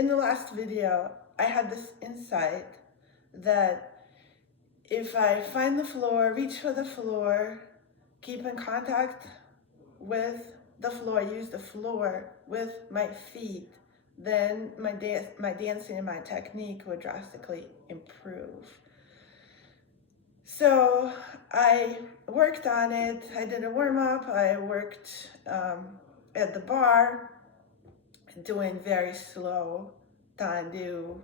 In the last video, I had this insight that if I find the floor, reach for the floor, keep in contact with the floor, use the floor with my feet, then my dancing and my technique would drastically improve. So I worked on it. I did a warm-up. I worked at the barre, doing very slow tendu,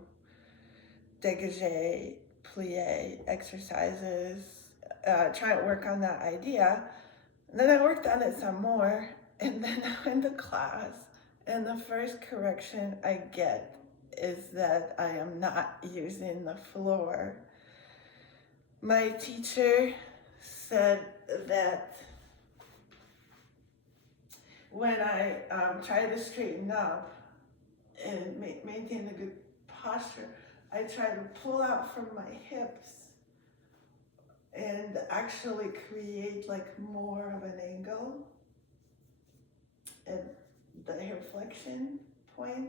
dégagé, plie exercises, trying to work on that idea. And then I worked on it some more, and then I went to class, and the first correction I get is that I am not using the floor. My teacher said that when I try to straighten up and maintain a good posture, I try to pull out from my hips and actually create like more of an angle at the hip flexion point.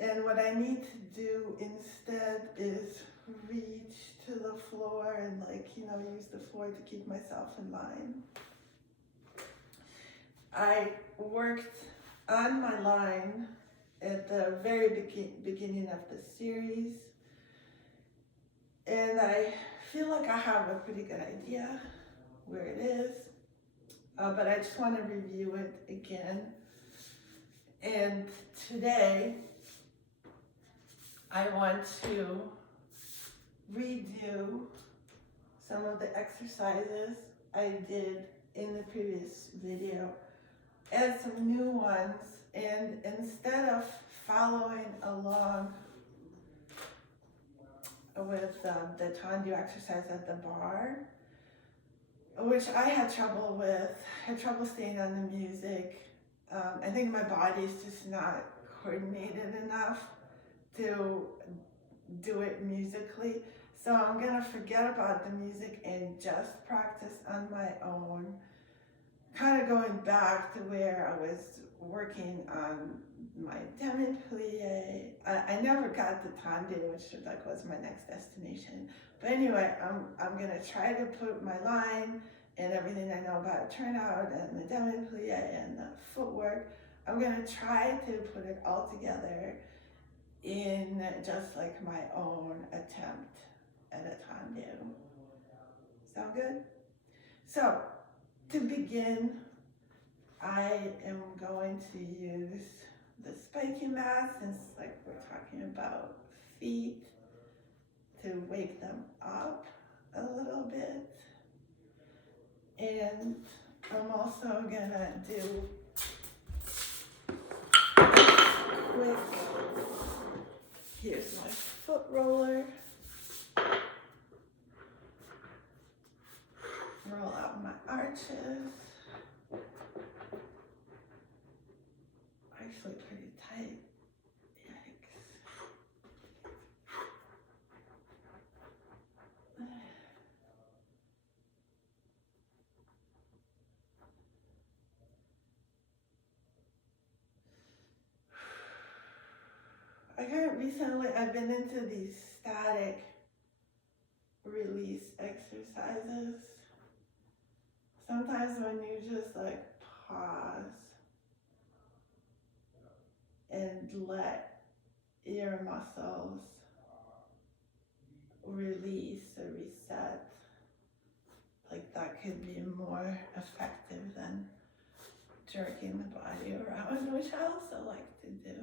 And what I need to do instead is reach to the floor and use the floor to keep myself in line. I worked on my line at the very beginning of the series, and I feel like I have a pretty good idea where it is, but I just want to review it again. And today I want to redo some of the exercises I did in the previous video, add some new ones, and instead of following along with the tendu exercise at the barre, which I had trouble with, staying on the music. I think my body's just not coordinated enough to do it musically. So I'm gonna forget about the music and just practice on my own, kind of going back to where I was working on my demi-plie. I never got the tendu, which was my next destination. But anyway, I'm gonna try to put my line and everything I know about turnout and the demi-plie and the footwork, I'm gonna try to put it all together in just like my own attempt at a tendu. Sound good? So, to begin, I am going to use the spiking mat, since we're talking about feet, to wake them up a little bit. And I'm also gonna do quick, here's my foot roller. Roll out my arches. Actually pretty tight. Yikes. I've been into these static release exercises. Sometimes when you just pause and let your muscles release or reset, that could be more effective than jerking the body around, which I also like to do.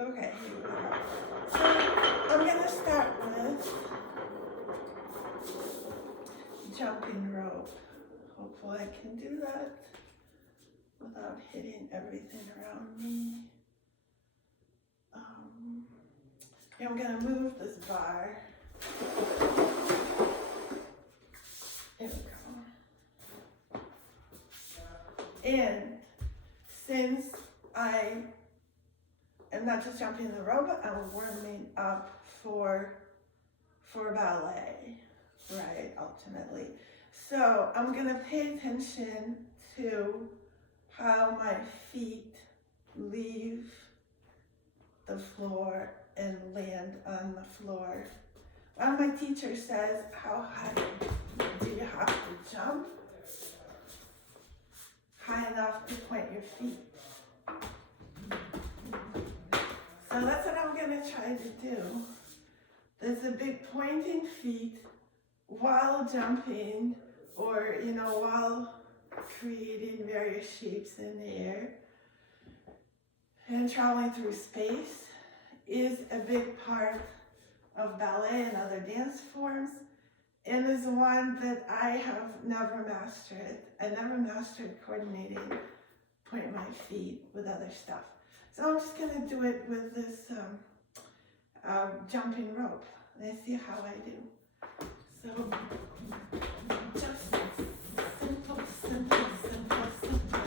Okay, here we go. So I'm gonna start with jumping rope. Hopefully I can do that without hitting everything around me. I'm gonna move this bar. Here we go. And since I am not just jumping the rope, I'm warming up for ballet, right, ultimately. So I'm gonna pay attention to how my feet leave the floor and land on the floor. One of my teachers says, how high do you have to jump? High enough to point your feet. So that's what I'm gonna try to do. There's a big pointing feet while jumping, or while creating various shapes in the air. And traveling through space is a big part of ballet and other dance forms, and is one that I have never mastered. I never mastered coordinating, point my feet with other stuff. So I'm just gonna do it with this jumping rope. Let's see how I do. So just simple, simple, simple, simple.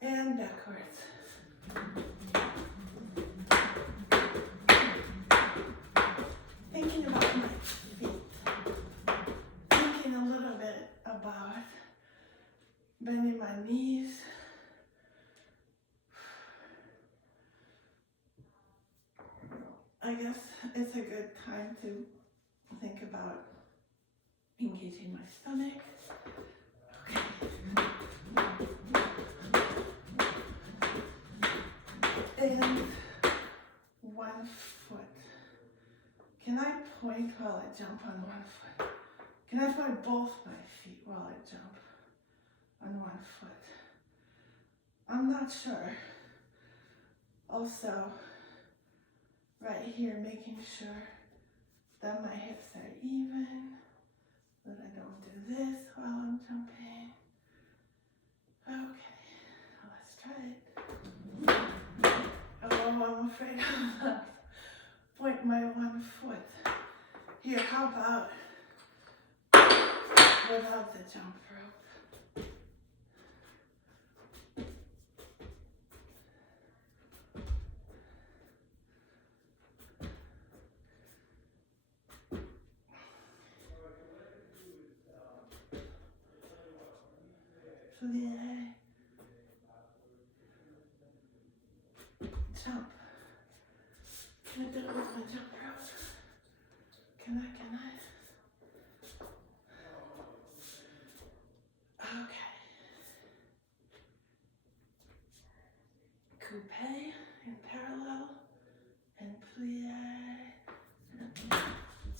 And backwards. Thinking about my feet. Thinking a little bit about bending my knees. I guess it's a good time to think about engaging my stomach. Okay. And one foot. Can I point while I jump on one foot? Can I point both my feet while I jump on one foot? I'm not sure. Also, right here, making sure that my hips are even, that I don't do this while I'm jumping. Okay, let's try it. Oh, I'm afraid I'm not point my one foot. Here, how about without the jump rope? Plie, jump. Can I do it with my jump rope? Can I? Okay. Coupe in parallel and plie and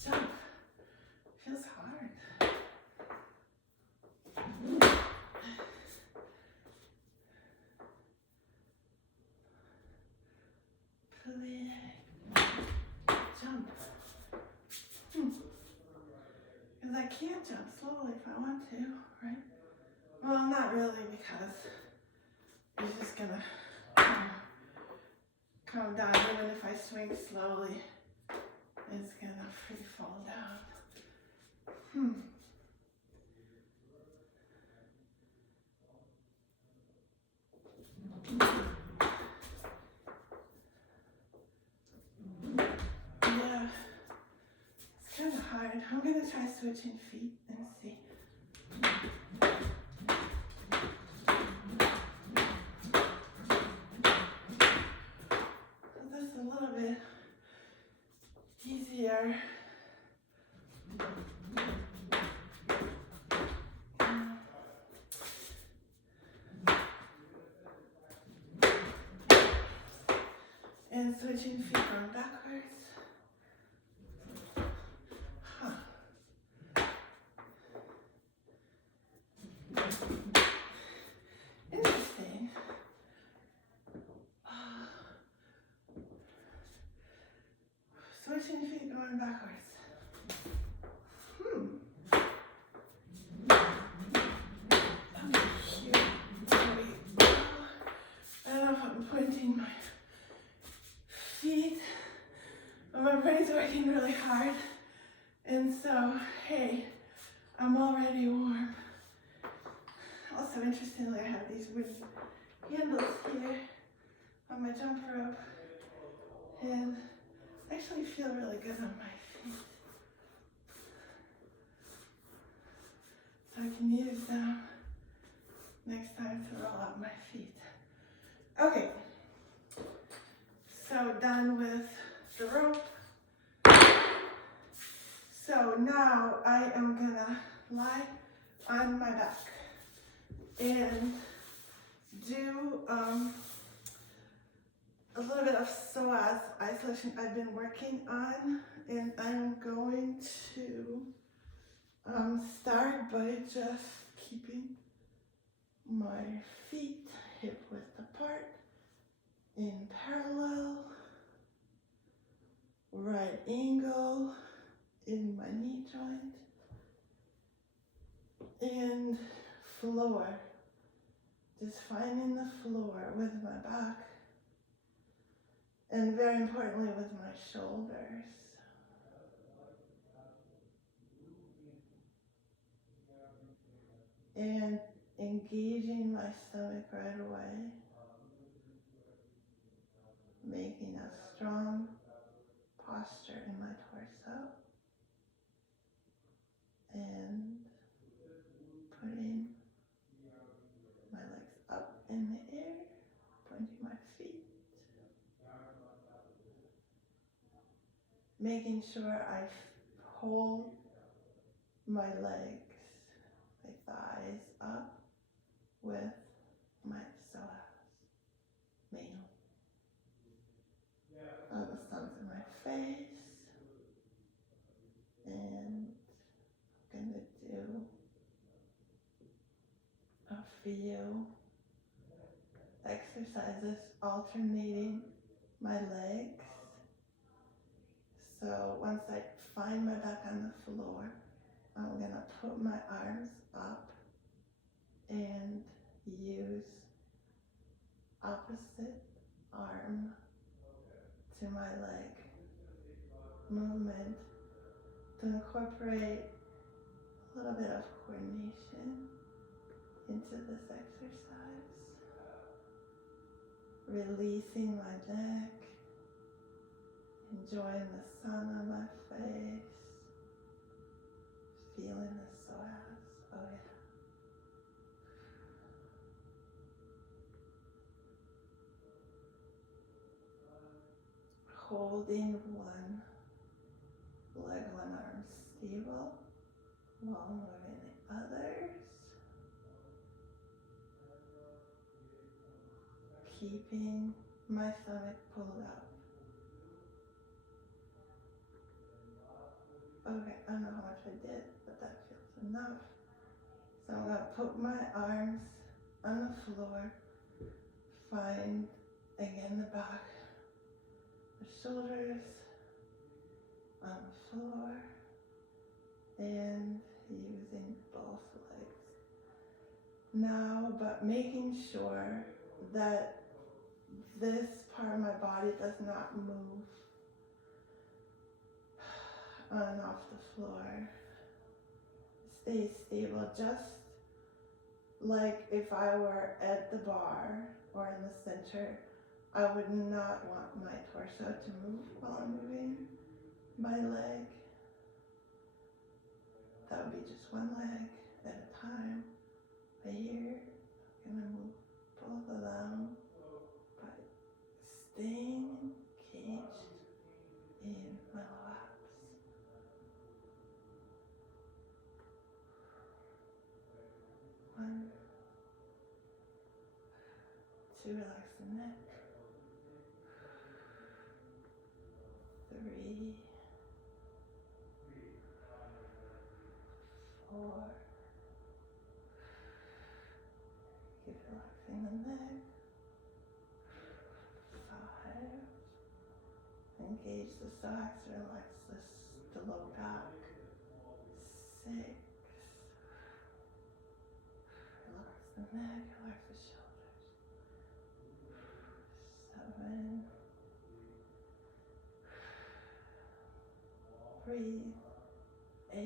jump. Feels hard. Plie, jump. Because I can't jump slowly if I want to, right? Well, not really, because it's just gonna come down. Even if I swing slowly, it's gonna free fall down. Yeah, it's kind of hard. I'm gonna try switching feet and see. This is a little bit easier. And switching feet going backwards. Interesting. Switching feet going backwards. Okay, here we go. I don't know if I'm pointing my feet, but my brain's working really hard. And so, hey, I'm already warm. Also, interestingly, I have these wooden handles here on my jump rope, and I actually feel really good on my feet. So I can use feet. Okay, so done with the rope. So now I am gonna lie on my back and do a little bit of psoas isolation I've been working on, and I'm going to start by just keeping my feet hip width apart in parallel, right angle in my knee joint, and floor, just finding the floor with my back, and very importantly with my shoulders. And engaging my stomach right away, making a strong posture in my torso, and putting my legs up in the air, pointing my feet, making sure I hold my legs, my thighs up with my psoas, mainly. The sun's in my face, and I'm gonna do a few exercises alternating my legs. So once I find my back on the floor, I'm gonna put my arms up and use opposite arm to my leg movement to incorporate a little bit of coordination into this exercise. Releasing my neck, enjoying the sun on my face, feeling the psoas. Oh yeah. Holding one leg, one arm stable while moving the others. Keeping my stomach pulled up. Okay, I don't know how much I did, but that feels enough. So I'm gonna put my arms on the floor, find again the back, the shoulders on the floor, and using both legs. Now, but making sure that this part of my body does not move on and off the floor. Stay stable, just like if I were at the bar or in the center. I would not want my torso to move while I'm moving my leg. That would be just one leg at a time. But here, I'm gonna move both of them by staying engaged in my laps. One, two, relax the neck. 3, 4, keep relaxing the neck. 5, engage the sides, relax the low back. 6, relax the neck, relax the shoulders. 7, breathe. 8,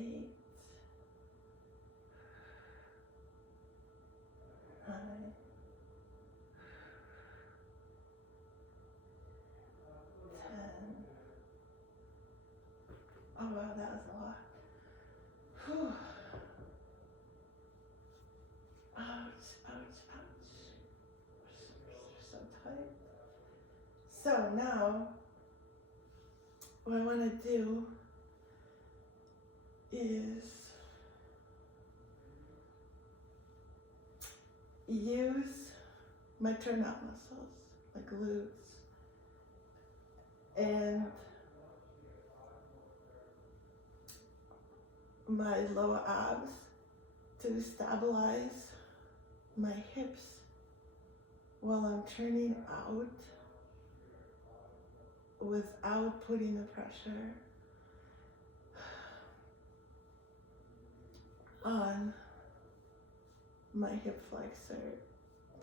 9, 10. Oh wow, that was a lot. Whew. Ouch, ouch, ouch. So now, what I want to do is use my turnout muscles, my glutes, and my lower abs to stabilize my hips while I'm turning out without putting the pressure on my hip flexor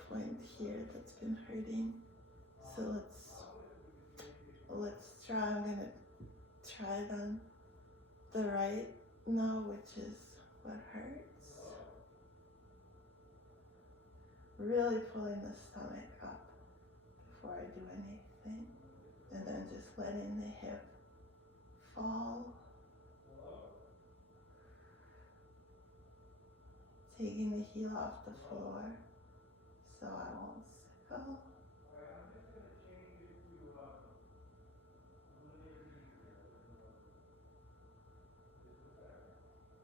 point here that's been hurting. So let's try. I'm gonna try it on the right now, which is what hurts. Really pulling the stomach up before I do anything, and then just letting the hip fall. Taking the heel off the floor so I won't sickle.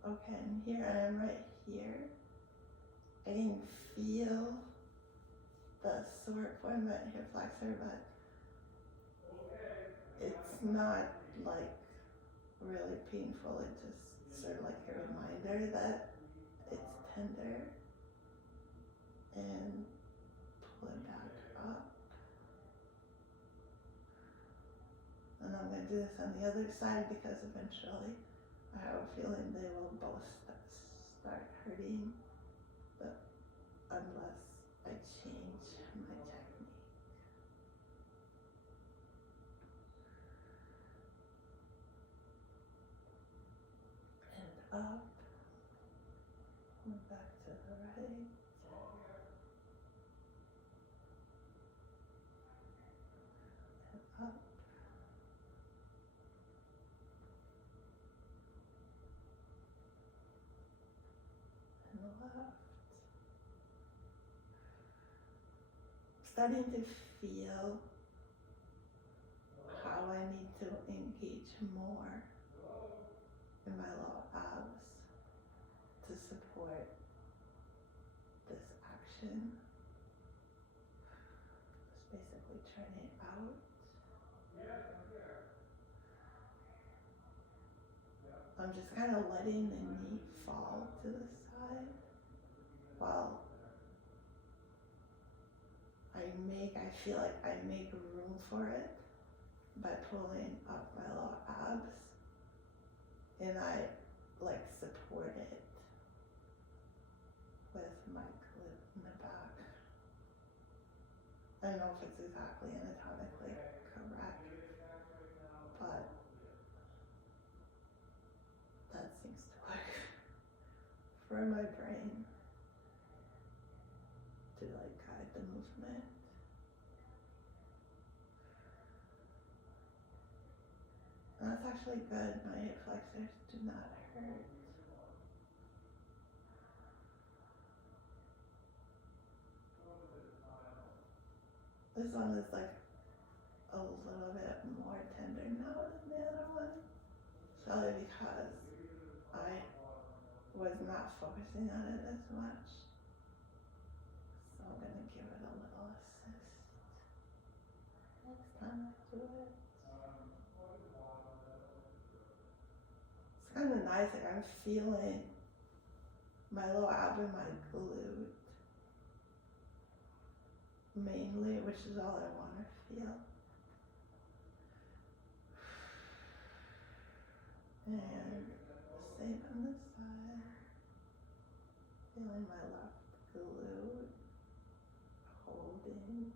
Okay, and here I am right here. I can feel the sore point in my hip flexor, but it's not like really painful. It's just sort of like a reminder that it's tender, and pull it back up. And I'm going to do this on the other side because eventually I have a feeling they will both start hurting, but unless I change my technique. And up, and back to the right. And up. And left. Starting to feel how I need to engage more in my lower abs to support this action. Just basically turning out. I'm just kind of letting the knee fall to the side while I feel like I make room for it by pulling up my lower abs, and I like support it with my glute in the back. I don't know if it's exactly anatomically correct, but that seems to work for my brain to like guide the movement. And that's actually good. My hip flexors do not hurt. This one is like a little bit more tender now than the other one. Probably because I was not focusing on it as much. So I'm gonna give it a little assist next time I do it. It's kind of nice, like I'm feeling my lower ab and my glute mainly, which is all I want to feel. And same on this side. Feeling my left glute holding.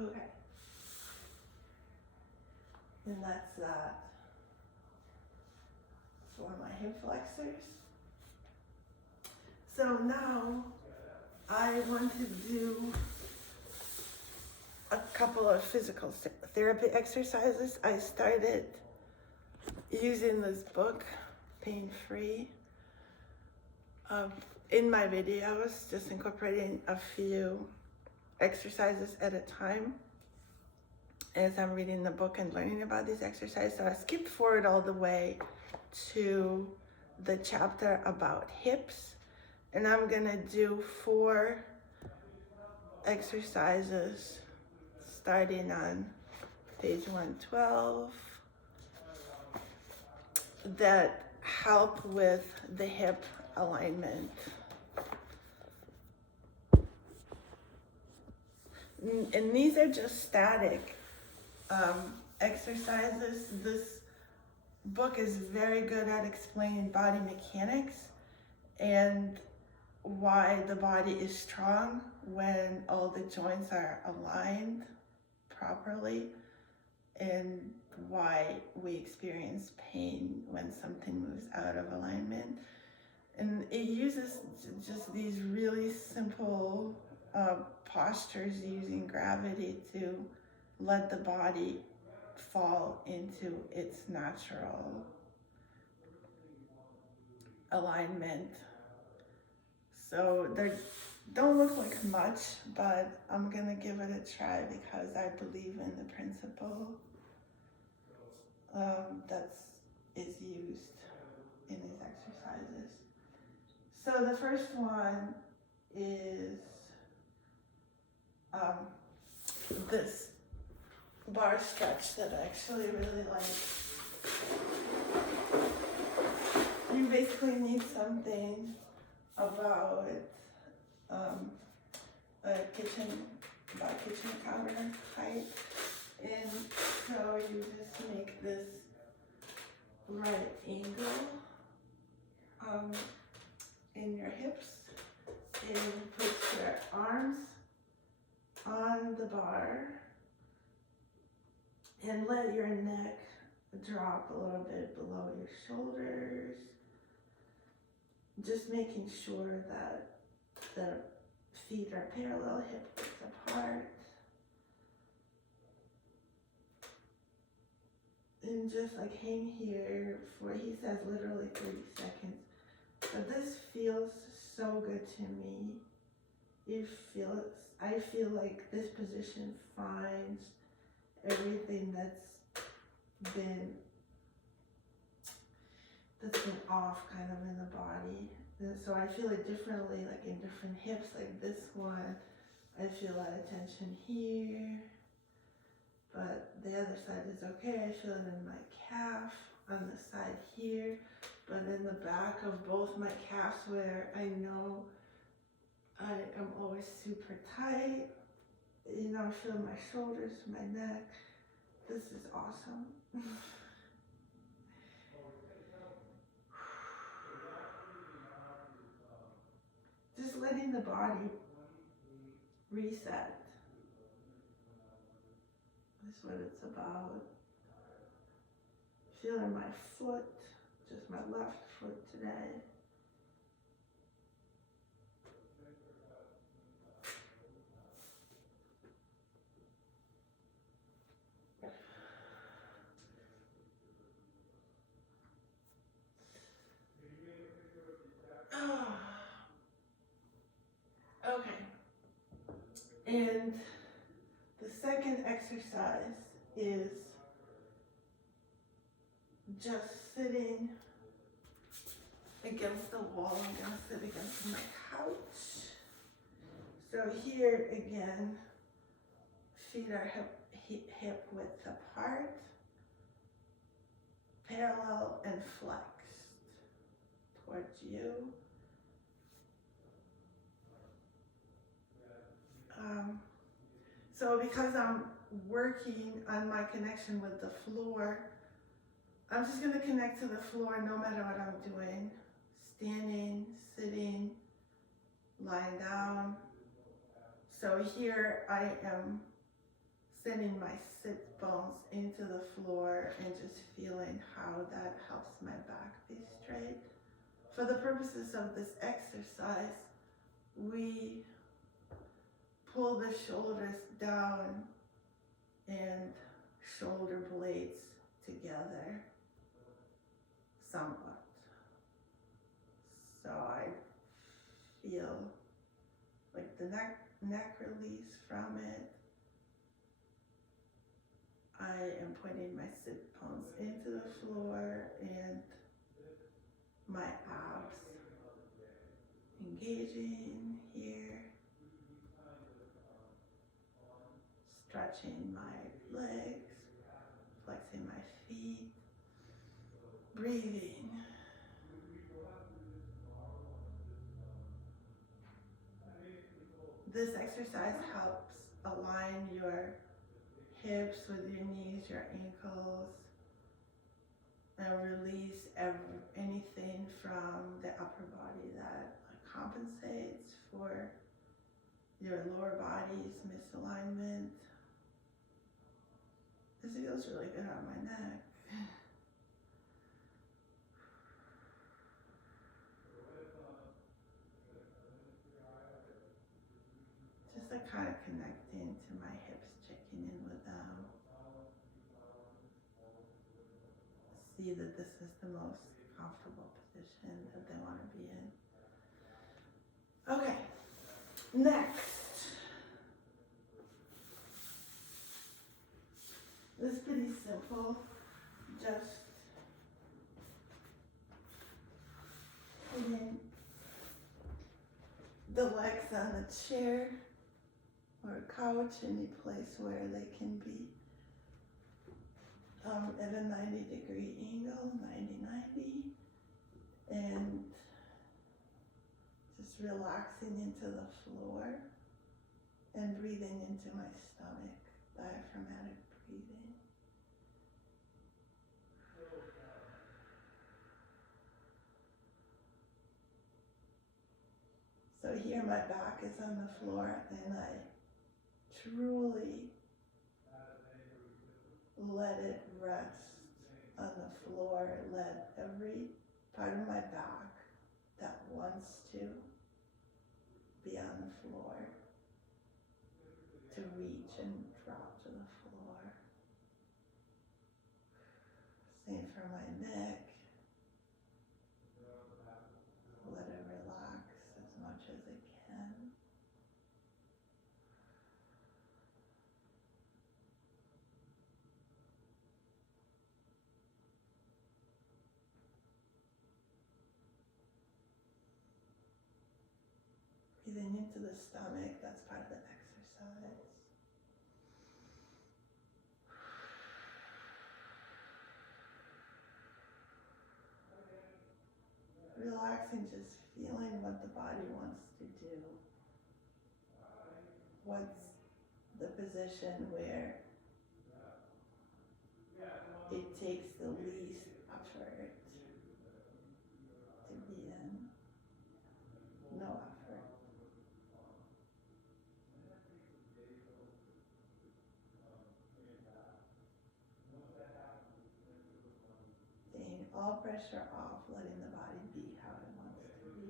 Okay. And that's that for my hip flexors. So now I want to do a couple of physical therapy exercises. I started using this book, Pain Free, in my videos, just incorporating a few exercises at a time as I'm reading the book and learning about these exercises. So I skipped forward all the way to the chapter about hips, and I'm gonna do 4 exercises starting on page 112 that help with the hip alignment. And these are just static exercises. This book is very good at explaining body mechanics and why the body is strong when all the joints are aligned properly, and why we experience pain when something moves out of alignment. And it uses just these really simple postures using gravity to let the body fall into its natural alignment. So they don't look like much, but I'm gonna give it a try because I believe in the principle that is used in these exercises. So the first one is this bar stretch that I actually really like. You basically need something about a kitchen counter height, and so you just make this right angle in your hips, and you put your arms on the bar and let your neck drop a little bit below your shoulders, just making sure that the feet are parallel, hip width apart. And just like hang here for, he says, literally 30 seconds. But this feels so good to me. I feel like this position finds everything that's been off kind of in the body. And so I feel it differently, like in different hips. Like this one, I feel a lot of tension here, but the other side is okay. I feel it in my calf, on the side here, but in the back of both my calves where I know I am always super tight. You know, I feel my shoulders, my neck. This is awesome. Just letting the body reset. That's what it's about. Feeling my foot, just my left foot today. Okay. And the second exercise is just sitting against the wall. I'm gonna sit against my couch. So here again, feet are hip width apart, parallel and flexed towards you. So because I'm working on my connection with the floor, I'm just gonna connect to the floor no matter what I'm doing. Standing, sitting, lying down. So here I am sending my sit bones into the floor and just feeling how that helps my back be straight. For the purposes of this exercise, we pull the shoulders down and shoulder blades together somewhat. So I feel like the neck release from it. I am pointing my sit bones into the floor and my abs engaging here, stretching my legs, flexing my feet, breathing. This exercise helps align your hips with your knees, your ankles, and release anything from the upper body that compensates for your lower body's misalignment. This feels really good on my neck. Just like kind of connecting to my hips, checking in with them. See that this is the most comfortable position that they want to be in. Okay, next. This is pretty simple. Just putting the legs on the chair or a couch, any place where they can be at a 90-degree angle, 90-90, and just relaxing into the floor and breathing into my stomach, diaphragmatic breathing. So here my back is on the floor and I truly let it rest on the floor, let every part of my back that wants to be on the floor to reach and drop to the floor. Same for my neck. Let it relax as much as it can. Breathing into the stomach, that's part of the exercise. Relaxing, just feeling what the body wants to do. What's the position where it takes the least effort to be in? No effort. Taking all pressure off, letting the body be how it wants to be.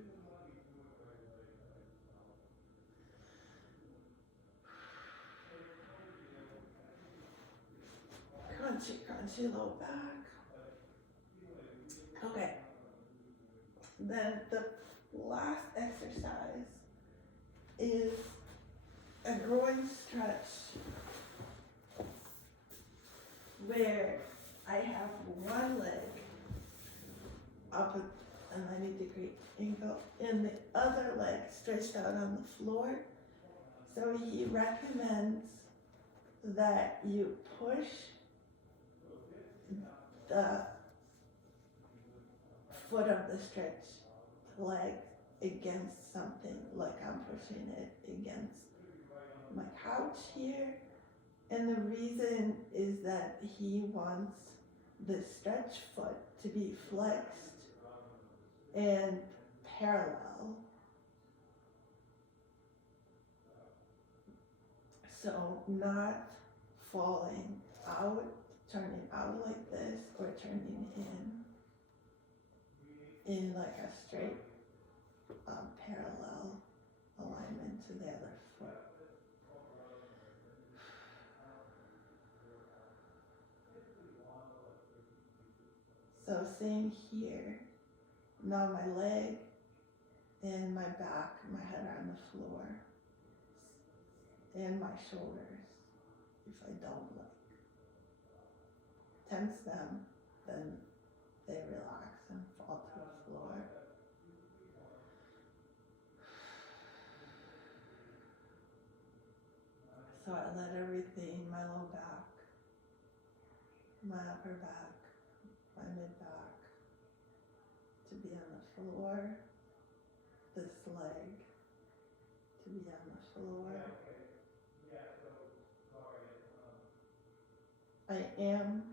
Crunchy, crunchy low back. Okay. Then the last exercise is a groin stretch where I have one leg up at a 90-degree angle and the other leg stretched out on the floor. So he recommends that you push the foot of the stretched leg against something, like I'm pushing it against my couch here. And the reason is that he wants the stretch foot to be flexed and parallel. So not falling out, turning out like this, or turning in like a straight parallel alignment to the other foot. So same here. Now my leg and my back, my head are on the floor, and my shoulders. If I don't tense them, then they relax and fall to the floor. So I let everything, my low back, my upper back, my mid back, to be on the floor, this leg to be on the floor. I am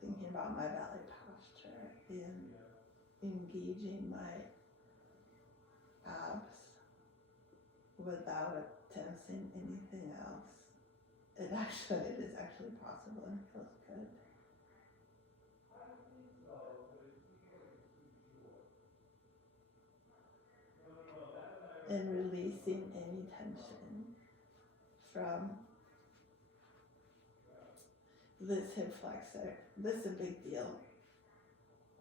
thinking about my ballet posture and engaging my abs without tensing anything else. It is actually possible and feels good. And releasing any tension from this hip flexor. This is a big deal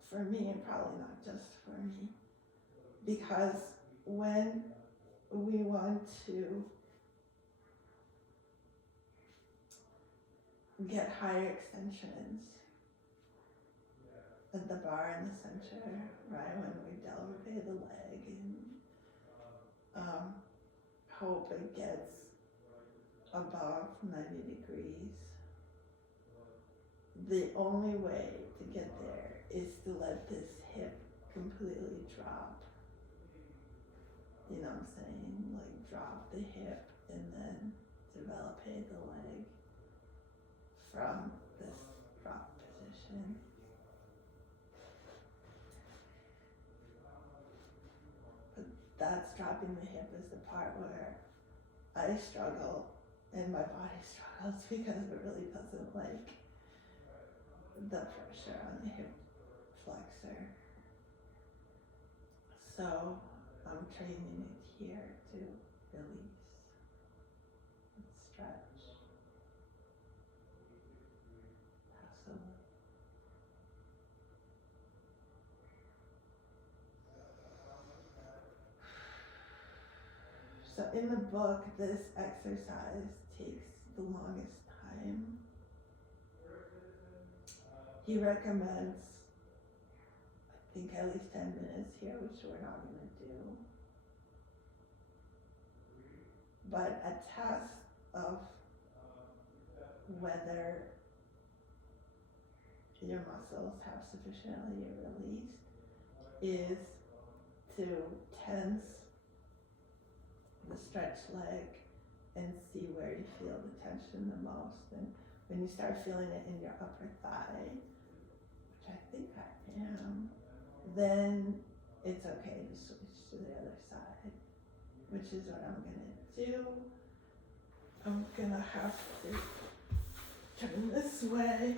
for me, and probably not just for me, because when we want to get higher extensions at the bar in the center, right, when we elevate the leg and hope it gets above 90 degrees. The only way to get there is to let this hip completely drop. You know what I'm saying? Like drop the hip and then develop the leg from this drop position. But that's dropping the hip is the part where I struggle and my body struggles because it really doesn't like the pressure on the hip flexor. So I'm training it here to release and stretch. Absolutely. So in the book, this exercise takes the longest time. He recommends, I think, at least 10 minutes here, which we're not going to do. But a test of whether your muscles have sufficiently released is to tense the stretched leg and see where you feel the tension the most. And when you start feeling it in your upper thigh, which I think I am, then it's okay to switch to the other side, which is what I'm gonna do. I'm gonna have to turn this way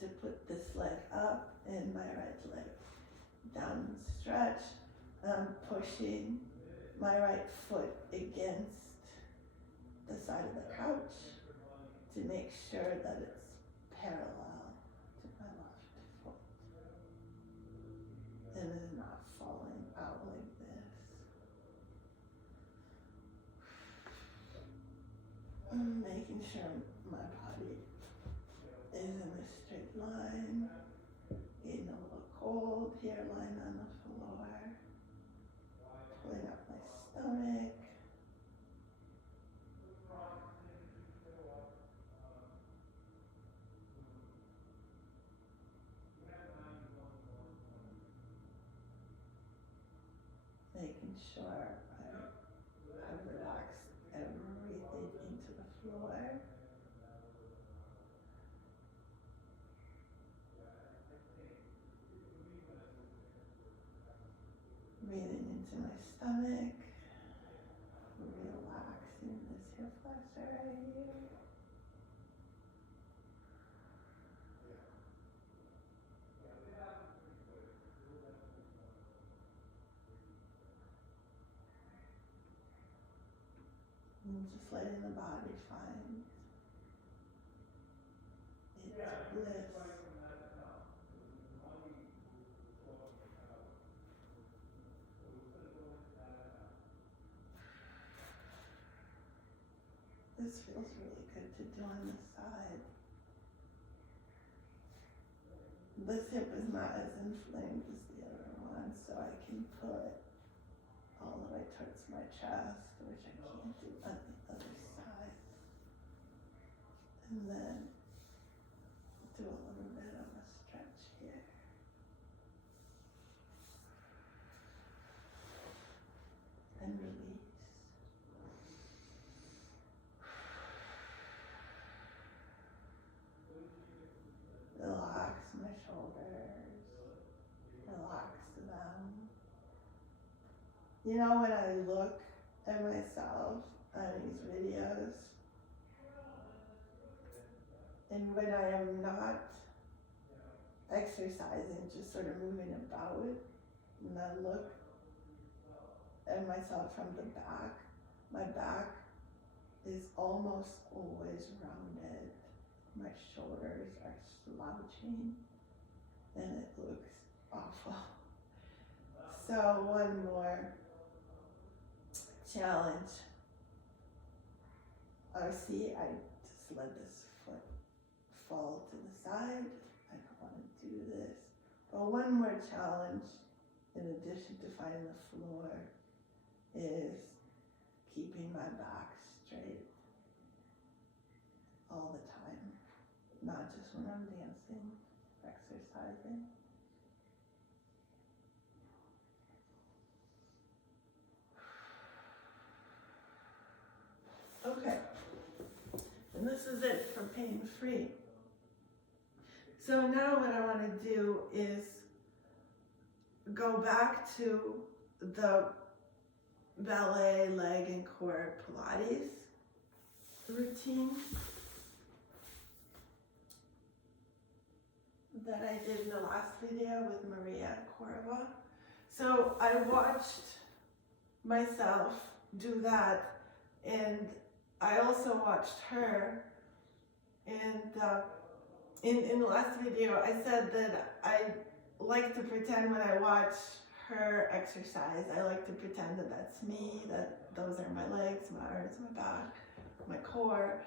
to put this leg up and my right leg down and stretch. I'm pushing my right foot against the side of the couch to make sure that it's parallel to my left foot and is not falling out like this. I'm making sure my body is in a straight line, getting a little cold, hairline on the floor, pulling up my stomach. Making sure I relax everything into the floor. Breathing into my stomach, relaxing this hip flexor right here. And just letting the body find its bliss. This feels really good to do on this side. This hip is not as inflamed as the other one, so I can put all the way towards my chest, which I can't do on the other side. And then do a little bit of a stretch here. And release. Relax my shoulders. Relax them. You know, when I look at myself on these videos, and when I am not exercising, just sort of moving about, and I look at myself from the back, my back is almost always rounded. My shoulders are slouching, and it looks awful. So one more challenge. Oh, see, I just let this foot fall to the side. I don't want to do this. But one more challenge, in addition to finding the floor, is keeping my back straight all the time, not just when I'm dancing, exercising. Okay, and this is it for pain-free. So now what I want to do is go back to the ballet, leg, and core Pilates routine that I did in the last video with Maria and Khoreva. So I watched myself do that, and I also watched her, and in the last video I said that I like to pretend when I watch her exercise, I like to pretend that that's me, that those are my legs, my arms, my back, my core.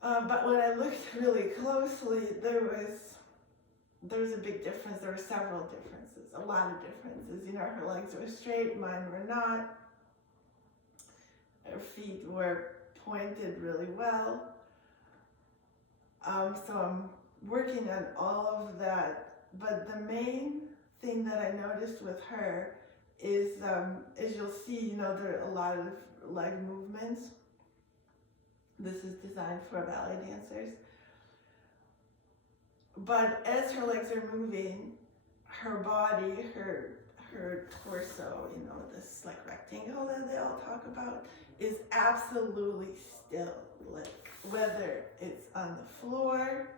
But when I looked really closely, there was a big difference. There were several differences, a lot of differences. You know, her legs were straight, mine were not. Her feet were pointed really well. So I'm working on all of that. But the main thing that I noticed with her is, as you'll see, you know, there are a lot of leg movements. This is designed for ballet dancers. But as her legs are moving, her body, her torso, you know, this like rectangle that they all talk about, is absolutely still. Like whether it's on the floor,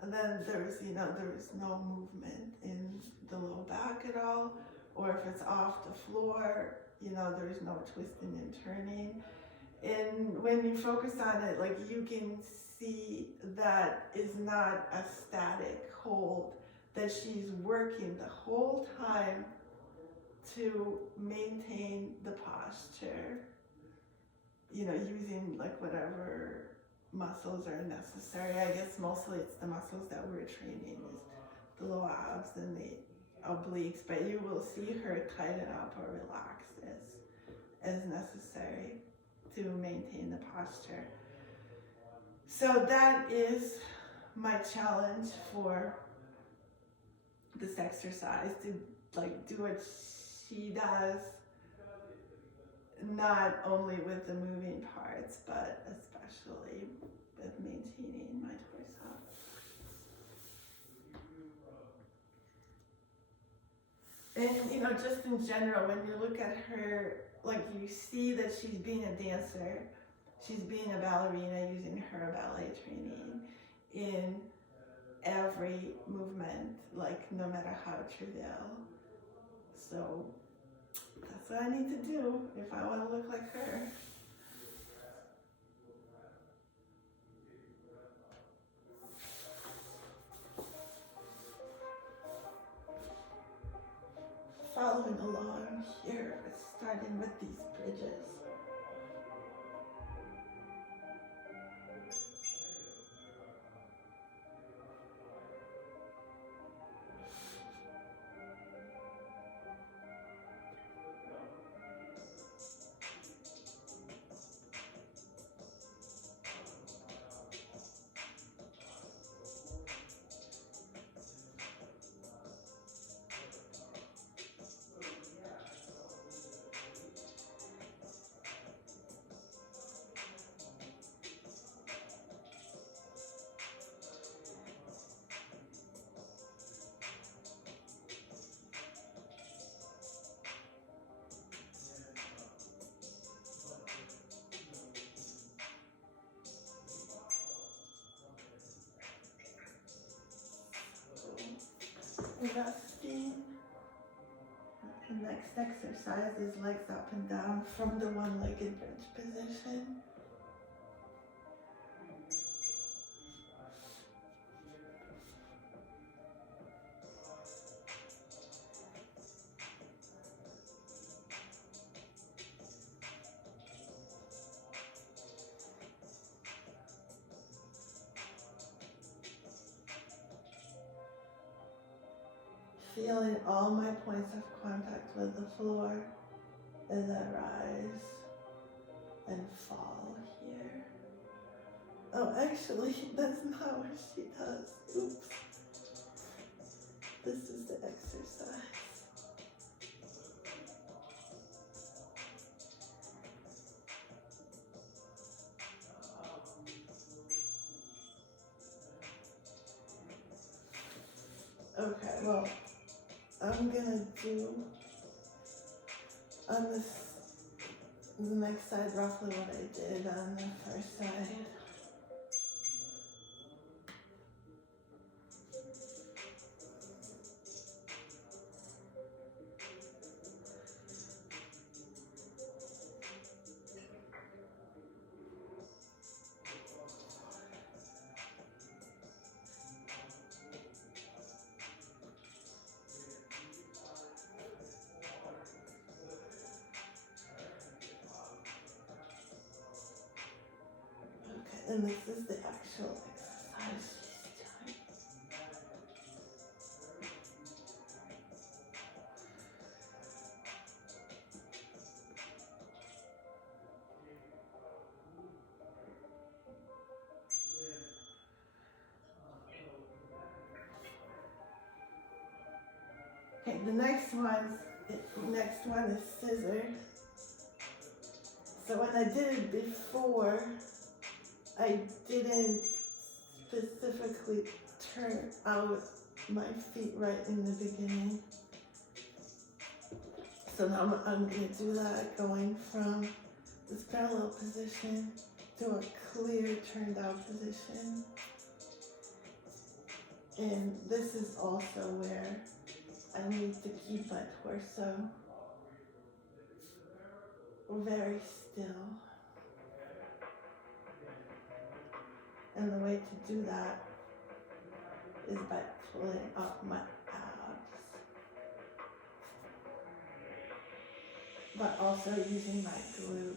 and then there's no movement in the low back at all, or if it's off the floor, you know, there's no twisting and turning. And when you focus on it, like you can see that is not a static hold, that she's working the whole time to maintain the posture, you know, using like whatever muscles are necessary. I guess mostly it's the muscles that we're training, is the low abs and the obliques, but you will see her tighten up or relax as necessary to maintain the posture. So that is my challenge for this exercise, to like do what she does, not only with the moving parts, but especially with maintaining my torso. And you know, just in general, when you look at her, like you see that she's being a dancer, she's being a ballerina, using her ballet training in every movement, like no matter how trivial. So that's what I need to do if I want to look like her. Following along here, starting with these bridges. resting. The next exercise is legs up and down from the one-legged bridge position. Feeling all my points of contact with the floor as I rise and fall here. Oh, actually, that's not what she does. Oops. This is the exercise. Okay, well, I'm gonna do on the next side roughly what I did on the first side. Okay, and this is the actual exercise she's doing. Okay, the next one is scissors. So when I did it before, I didn't specifically turn out my feet right in the beginning. So now I'm going to do that, going from this parallel position to a clear turned out position. And this is also where I need to keep my torso very still. And the way to do that is by pulling up my abs, but also using my glutes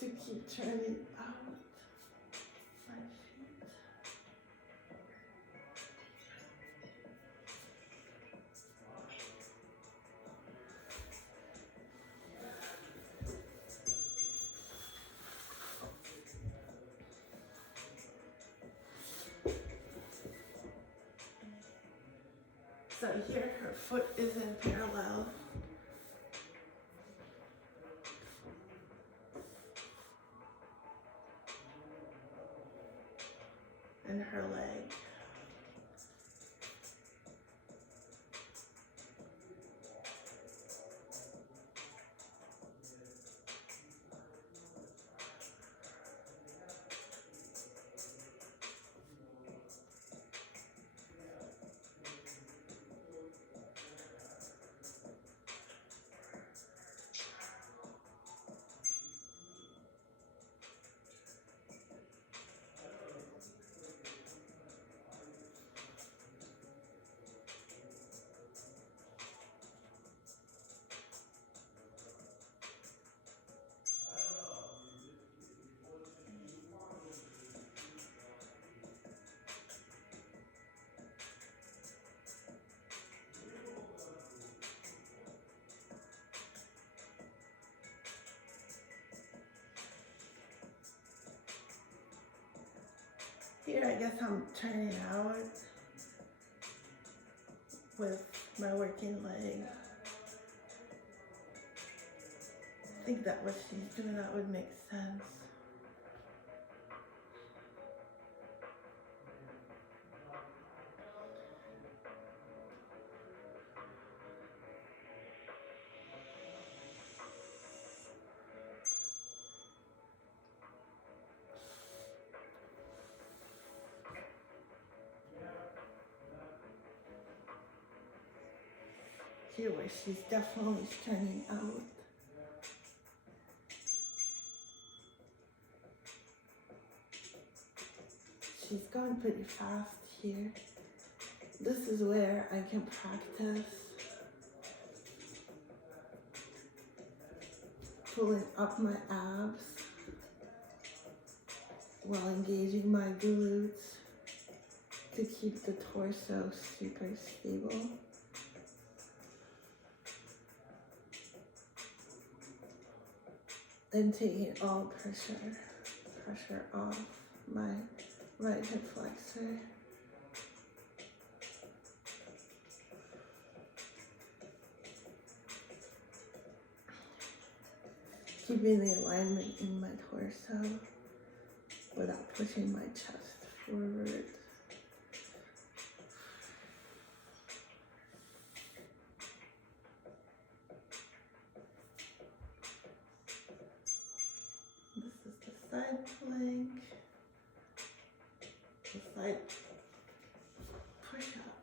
to keep turning out my feet. So here her foot is in parallel. And her leg. Here I guess I'm turning out with my working leg. I think that what she's doing, that would make sense. here where she's definitely turning out. She's going pretty fast here. This is where I can practice pulling up my abs while engaging my glutes to keep the torso super stable. And taking all pressure off my right hip flexor. Keeping the alignment in my torso without pushing my chest forward. This is the side plank, the side push up.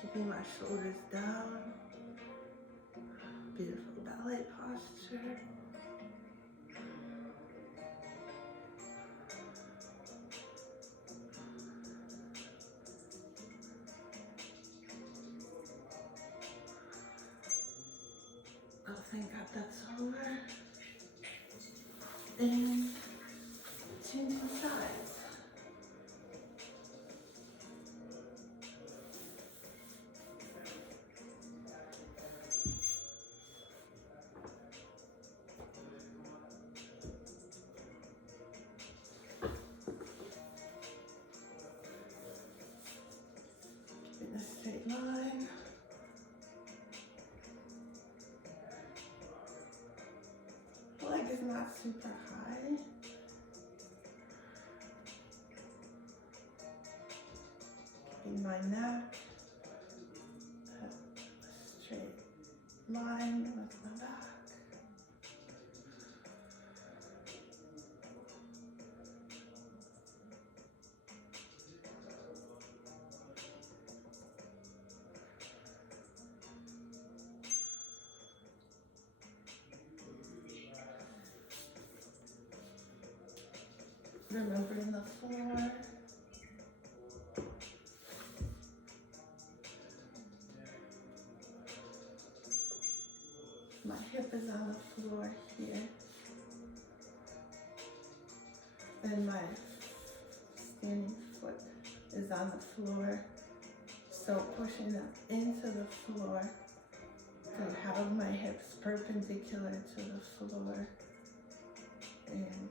Keeping my shoulders down. Beautiful ballet posture. Oh, thank God that's over. And changing sides. Keeping a straight line. The leg is not super high. Keeping my neck a straight line with my back. Remembering the floor. My hip is on the floor here. And my standing foot is on the floor. So pushing them into the floor to have my hips perpendicular to the floor. And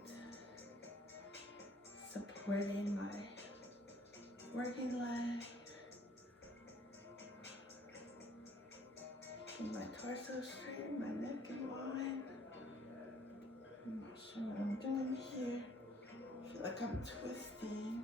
supporting my working leg, keeping my torso straight, my neck in line. I'm not sure what I'm doing here. I feel like I'm twisting.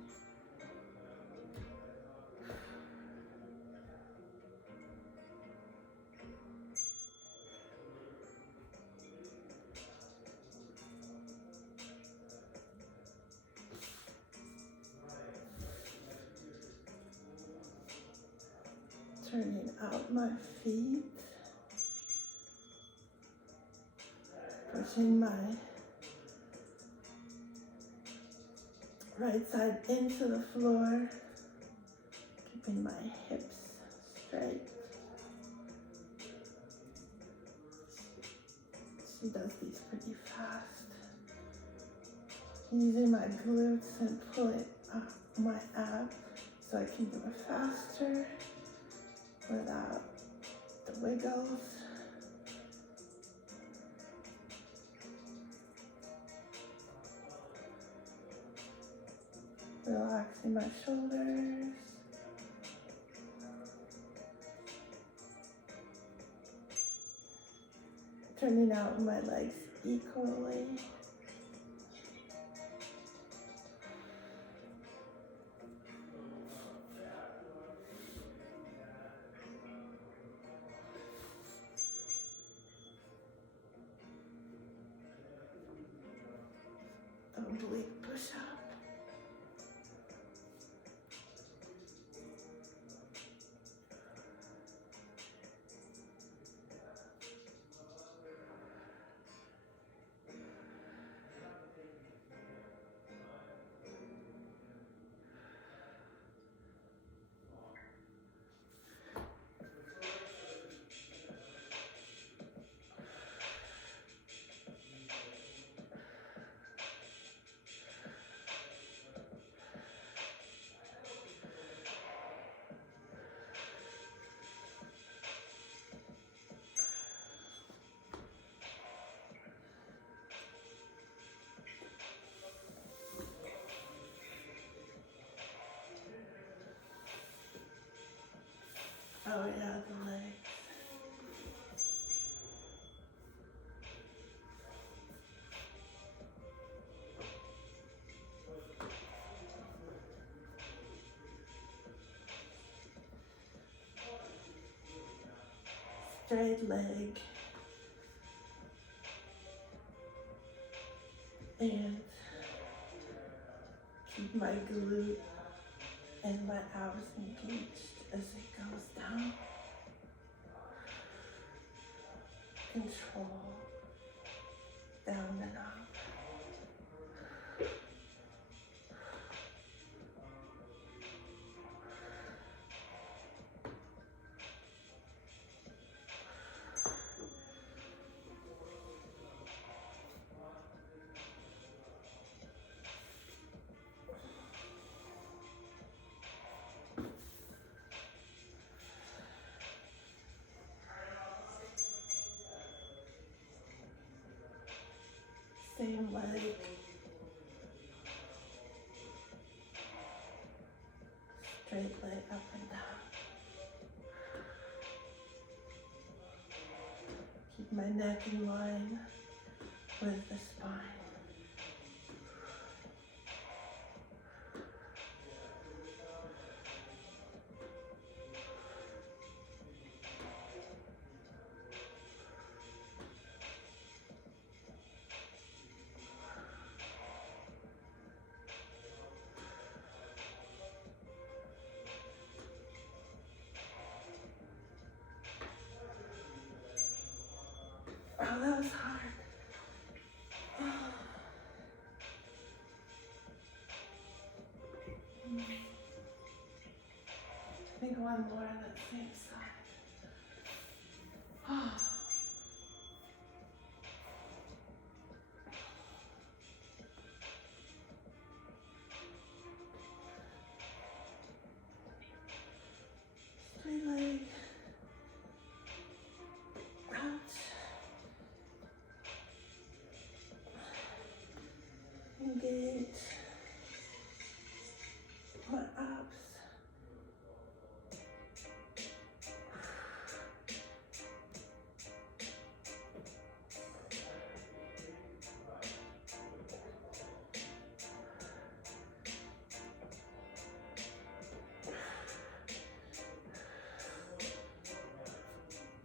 Turning out my feet, pushing my right side into the floor, keeping my hips straight. She does these pretty fast. Using my glutes and pulling up my ab so I can do it faster. Without the wiggles. Relaxing my shoulders. Turning out my legs equally. oblique push-up. Oh yeah, the legs. Straight leg. And keep my glute and my abs engaged as it goes down. Control, down and up. Same leg. Straight leg up and down. Keep my neck in line with the spine. Oh, that was hard. I think one more on that same side. Straight leg. Out. Engage my abs.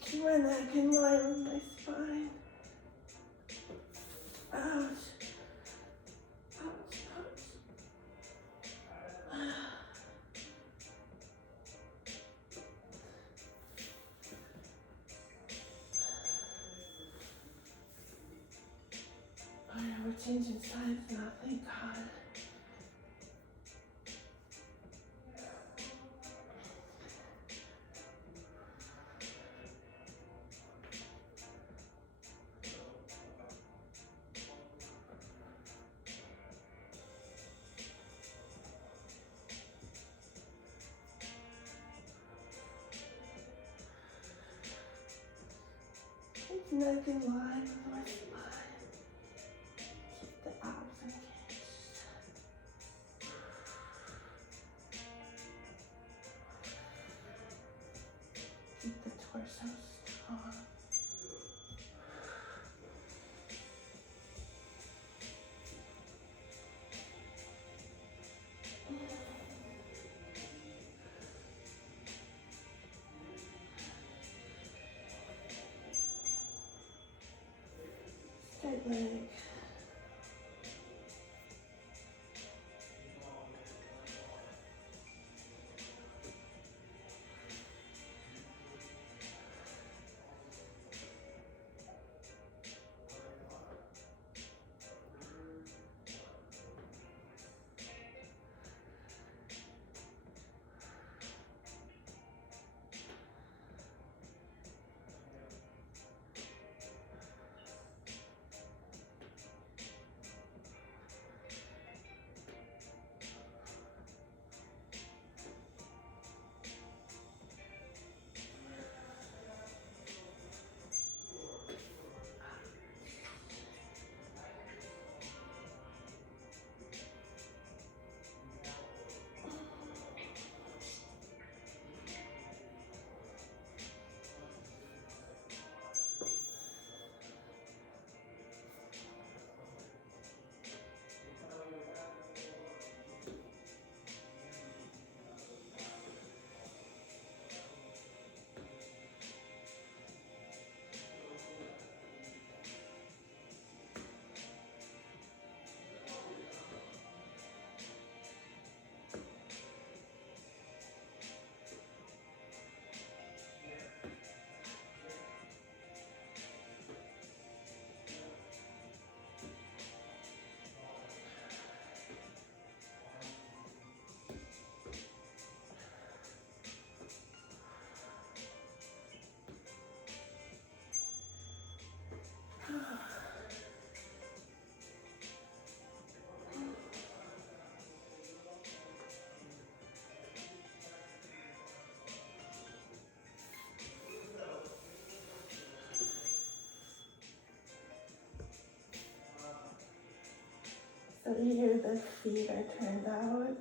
Keep my neck in line with my spine. Ouch. Ouch, ouch. Oh yeah, we're changing sides now, thank God. Keep neck in line with my spine. Keep the abs engaged. Keep the torso strong. Straight leg. here the feet are turned out,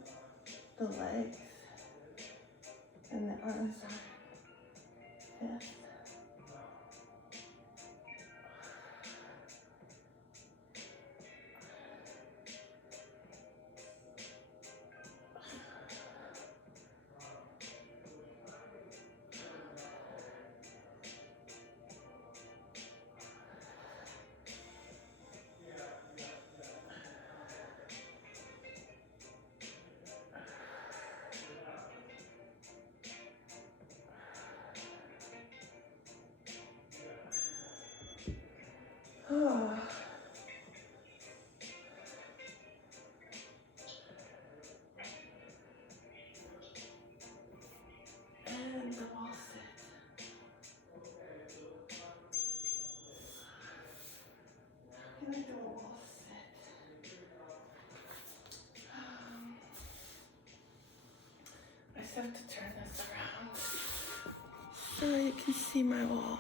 the legs, and the arms are this. Oh. And the wall sit. How can I do a wall sit? I just have to turn this around so you can see my wall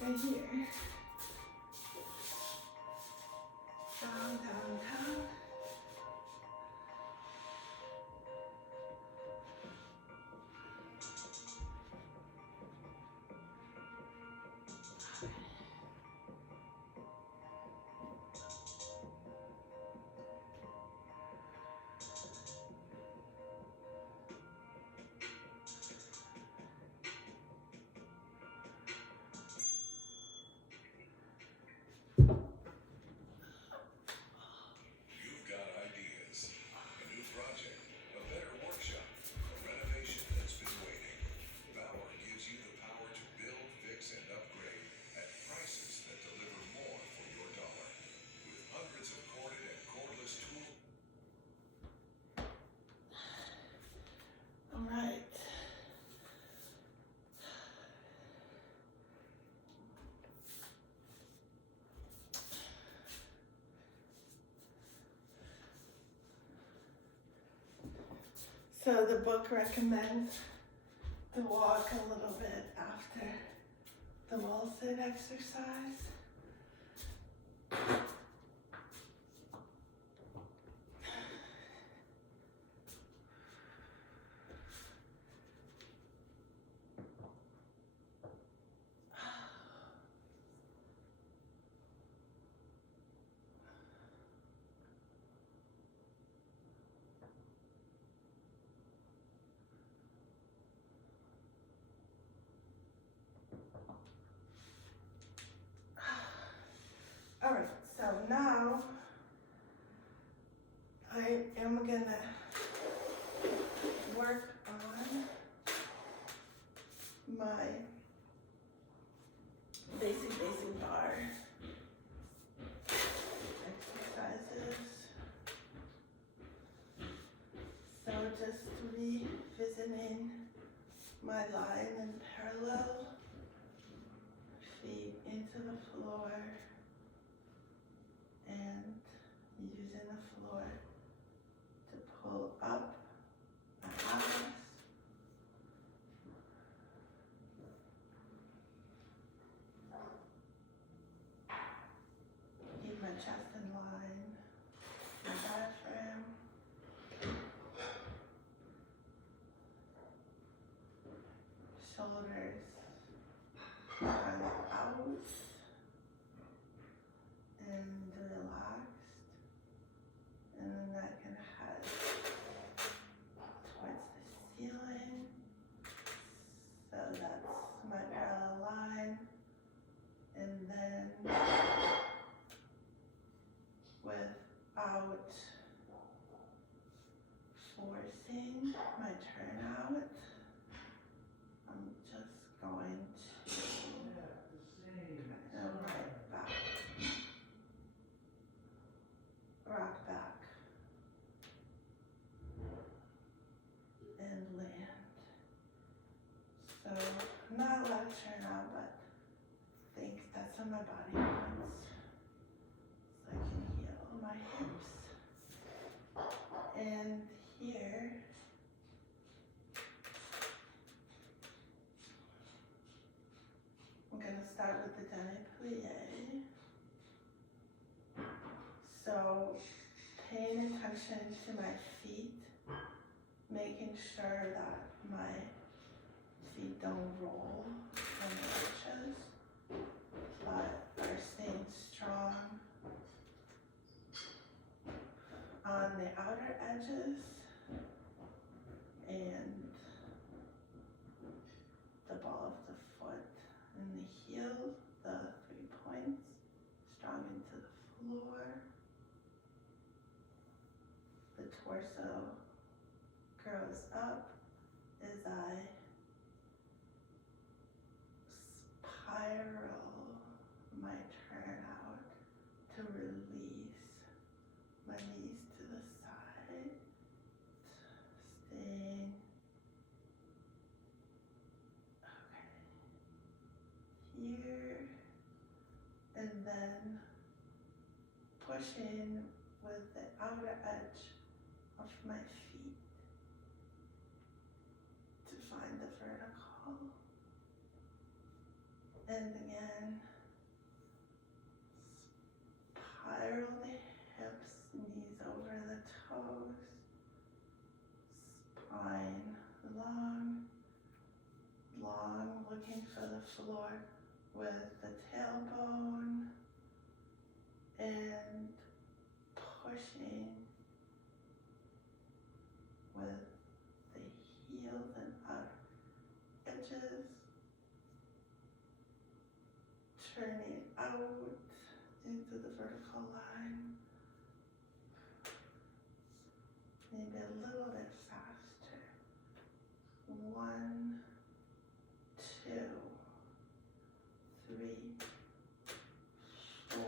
right here. Down, down, down. So the book recommends to walk a little bit after the wall sit exercise. All right, so now I am gonna work on my basic bar exercises. So just revisiting my line and parallel, feet into the floor, and using the floor to pull up my arms. Keep my chest in line, my diaphragm. Shoulders kind of out and relaxed, and the neck and head towards the ceiling. So that's my parallel line, and then without forcing my turnout, I'm just going to kind of rock back, and land. So not a lot of turnout, but I think that's what my body wants. So I can heal my hips. And here, I'm gonna start with the demi-plie. So paying attention to my feet, making sure that my feet don't roll on the edges, but are staying strong on the outer edges and the ball of the foot and the heel, the 3 points, strong into the floor. The torso curls up as I spiral my turnout to release my knees to the side, staying, here, and then pushing with the outer edge of my feet to find the vertical. And again, spiral the hips, knees over the toes, spine long, looking for the floor with the tailbone and pushing with the heels and outer edges, turning out into the vertical line, maybe a little bit faster. 1, 2, 3, 4,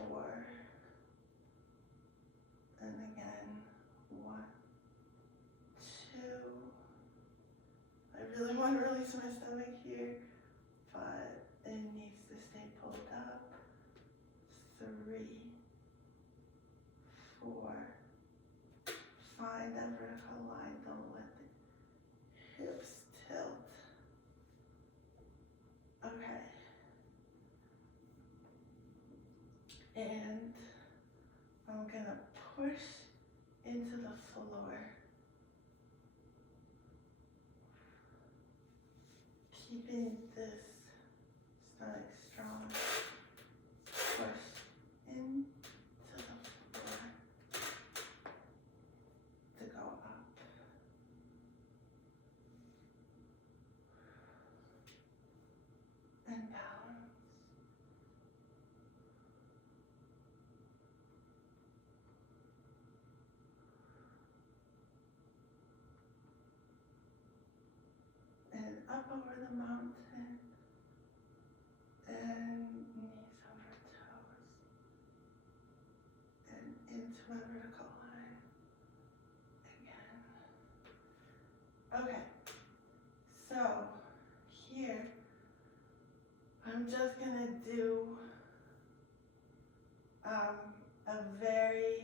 and again, 1, 2. I really want to release my stomach here, but it needs to stay pulled up. 3, 4, find that vertical line, don't let the hips tilt. Okay. And I'm gonna push into the floor, keeping this stomach strong. Push into the floor to go up. And balance. And up over the mountain, and knees over toes, and into my vertical line again. Okay, so here, I'm just gonna do a very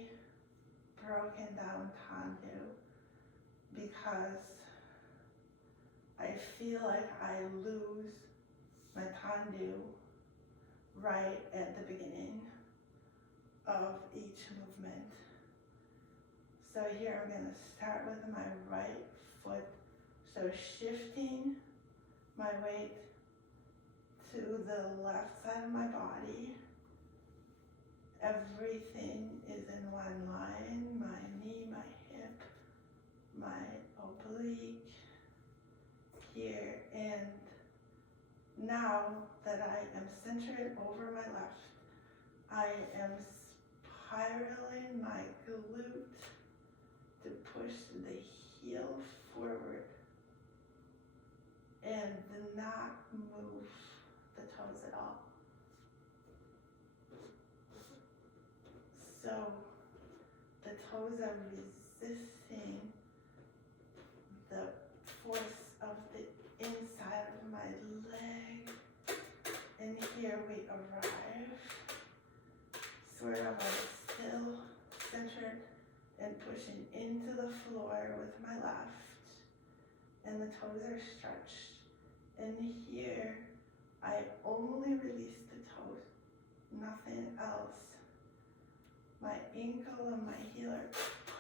broken down tendu because I feel like I lose my tendu right at the beginning of each movement. So here I'm gonna start with my right foot, so shifting my weight to the left side of my body. Everything is in one line, my knee, my hip, my oblique, here. And now that I am centered over my left, I am spiraling my glute to push the heel forward and not move the toes at all. So the toes are resisting the force of the inside of my leg. And here we arrive, sort of still centered and pushing into the floor with my left. And the toes are stretched. And here, I only release the toes, nothing else. My ankle and my heel are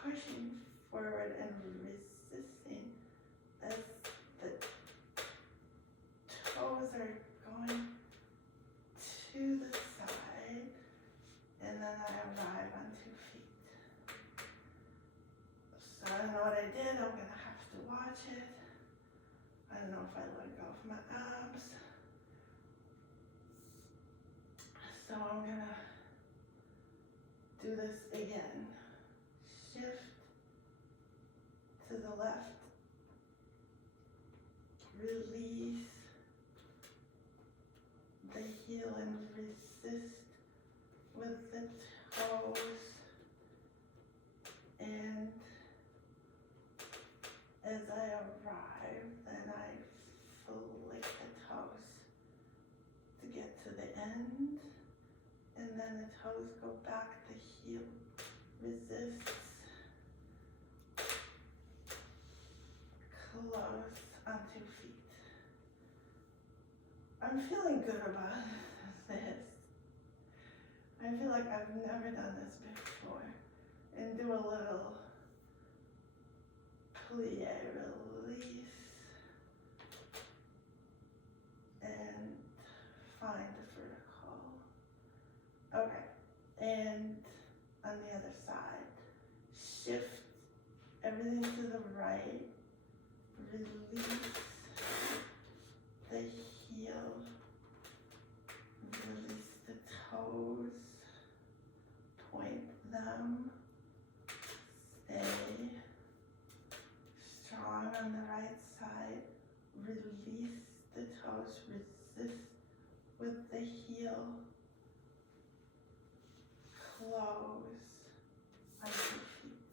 pushing forward and resisting as the toes are going to the side, and then I arrive on 2 feet. So I don't know what I did. I'm gonna have to watch it. I don't know if I let go of my abs. So I'm gonna do this again. Shift to the left. Release the heel and resist with the toes. And as I arrive, then I flick the toes to get to the end. And then the toes go back, the heel resists. Close on 2 feet. I'm feeling good about this. I feel like I've never done this before. And do a little plie release. And find the vertical. Okay, and on the other side, shift everything to the right, release the heel, release the toes, point them, stay strong on the right side, release the toes, resist with the heel, close on 2 feet.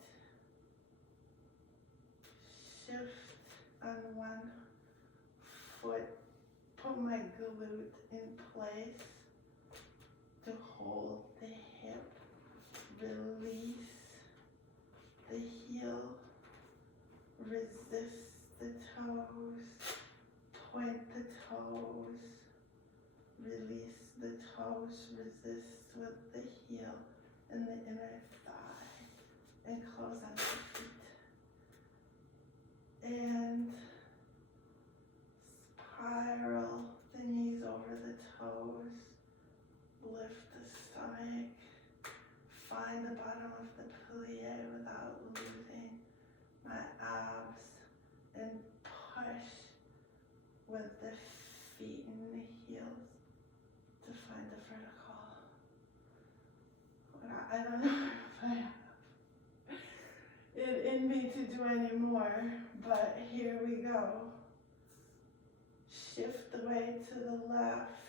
Shift on 1 foot, put my glute in place to hold the hip, release the heel, resist the toes, point the toes, release the toes, resist with the heel and the inner thigh, and close on 2 feet. And spiral the knees over the toes, lift the stomach, find the bottom of the plie without losing my abs, and push with the feet and the heels to find the vertical. I don't know if I have it in me to do any more, but here we go. Shift the weight to the left,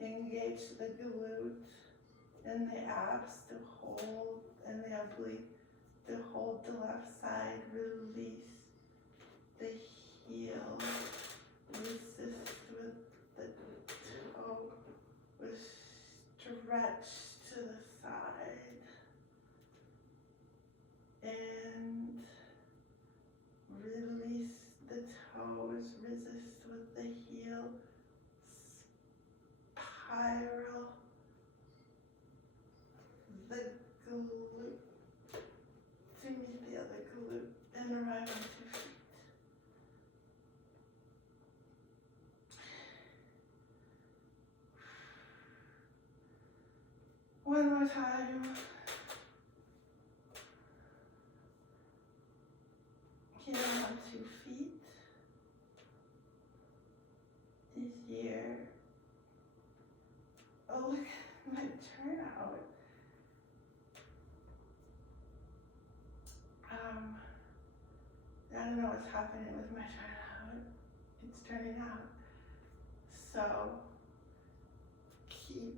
engage the glute and the abs to hold, and the oblique to hold the left side, release the heel, resist with the toe, stretch to the side, and release the toes, resist with the heel, spiral the glute to meet the other glute and arrive on 2 feet. One more time. Here on 2 feet. Here. Oh, look at my turnout. I don't know what's happening with my turnout. It's turning out. So keep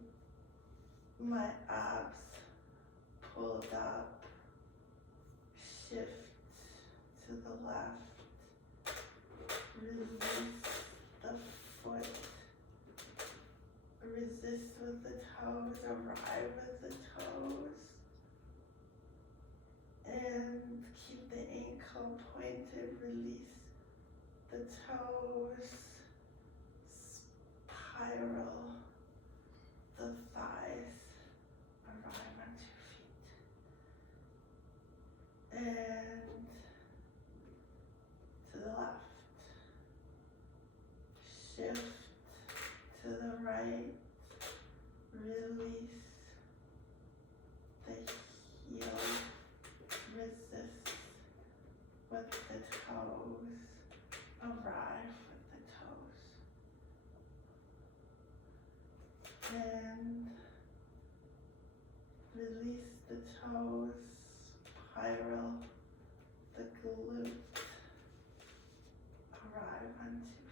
my abs pulled up, shift to the left, release the foot, resist with the toes, arrive with the toes, and keep the ankle pointed, release the toes, spiral the thighs, arrive on 2 release the toes, spiral the glute, arrive on 2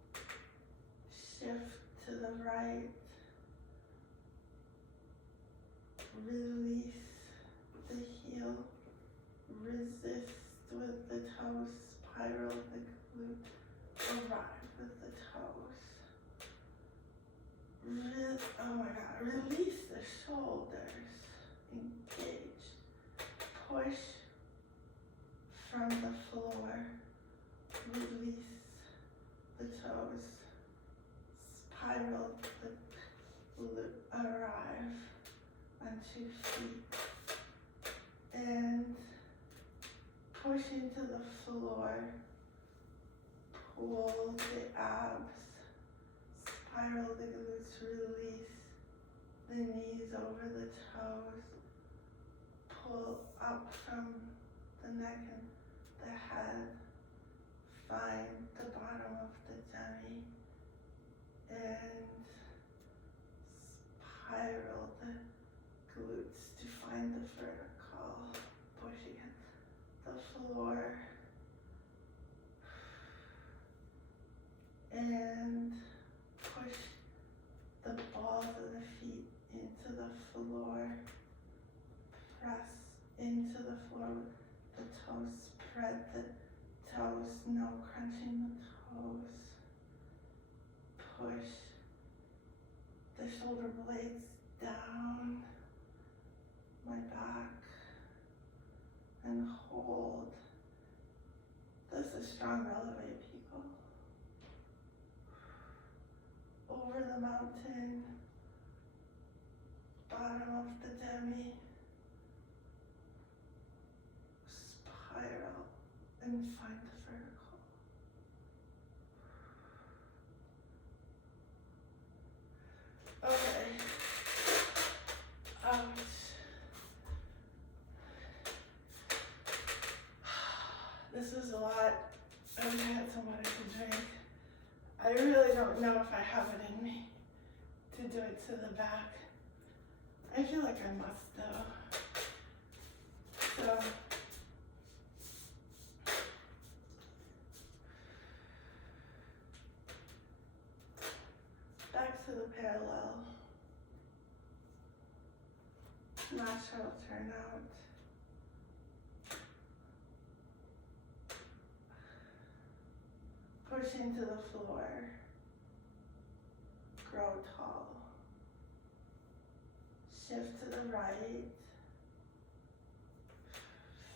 feet. Shift to the right, release the heel, resist with the toes, spiral the glute, arrive with the toes. Oh my God, release the shoulders, engage, push from the floor, release the toes, spiral the glute, arrive on 2 feet, and push into the floor, pull the abs, spiral the glutes, release the knees over the toes, pull up from the neck and the head, find the bottom of the tummy, and spiral the glutes to find the vertical, push against the floor, and push the balls of the feet into the floor, press into the floor with the toes, spread the toes, no crunching the toes, push the shoulder blades down my back, and hold. This is strong Ballet, people. Over the mountain, bottom of the demi, spiral and find the vertical. Okay. Ouch. This was a lot. I wish I had some water to drink. I really don't know if I have it in me to do it to the back. I feel like I must though. So, back to the parallel. Lateral turnout. Push into the floor. Grow tall. Shift to the right.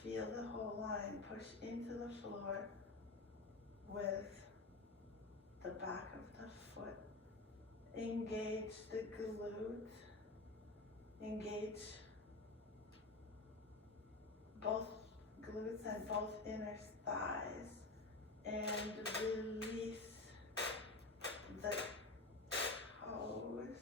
Feel the whole line. Push into the floor with the back of the foot. Engage the glute. Engage both glutes and both inner thighs. And release the toes.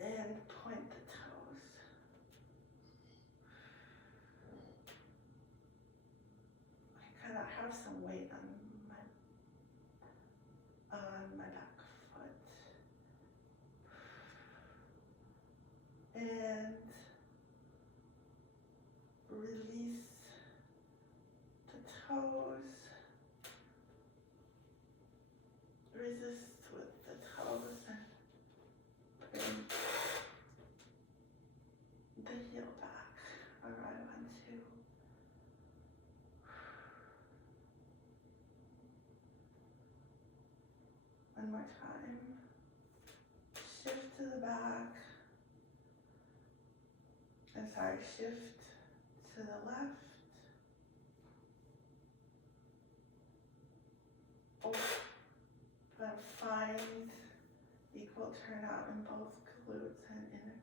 And point the toes. I kind of have some weight on my back foot. And release the toes. Resist with the toes and bring the heel back. Arrive on 2. One more time. Shift to the back. Shift to the left. But find equal turnout in both glutes and inner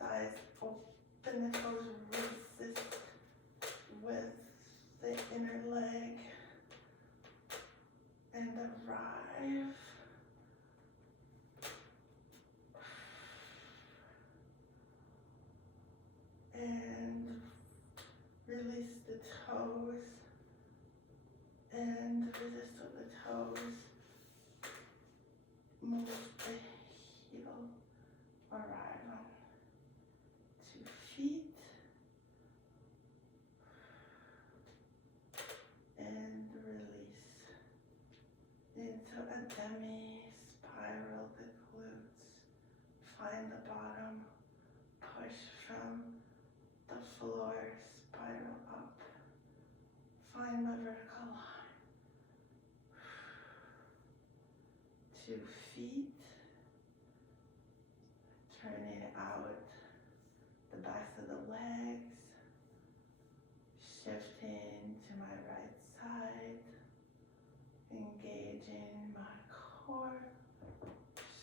thighs. Open the toes, resist with the inner leg. And arrive. the toes and resist with the toes. Move the heel. Arrive on 2 feet. And release into a demi-spiral the glutes. Find the bottom. Push from the floor. Spiral up. Find my vertical line. 2 feet. Turning out the backs of the legs. Shifting to my right side. Engaging my core.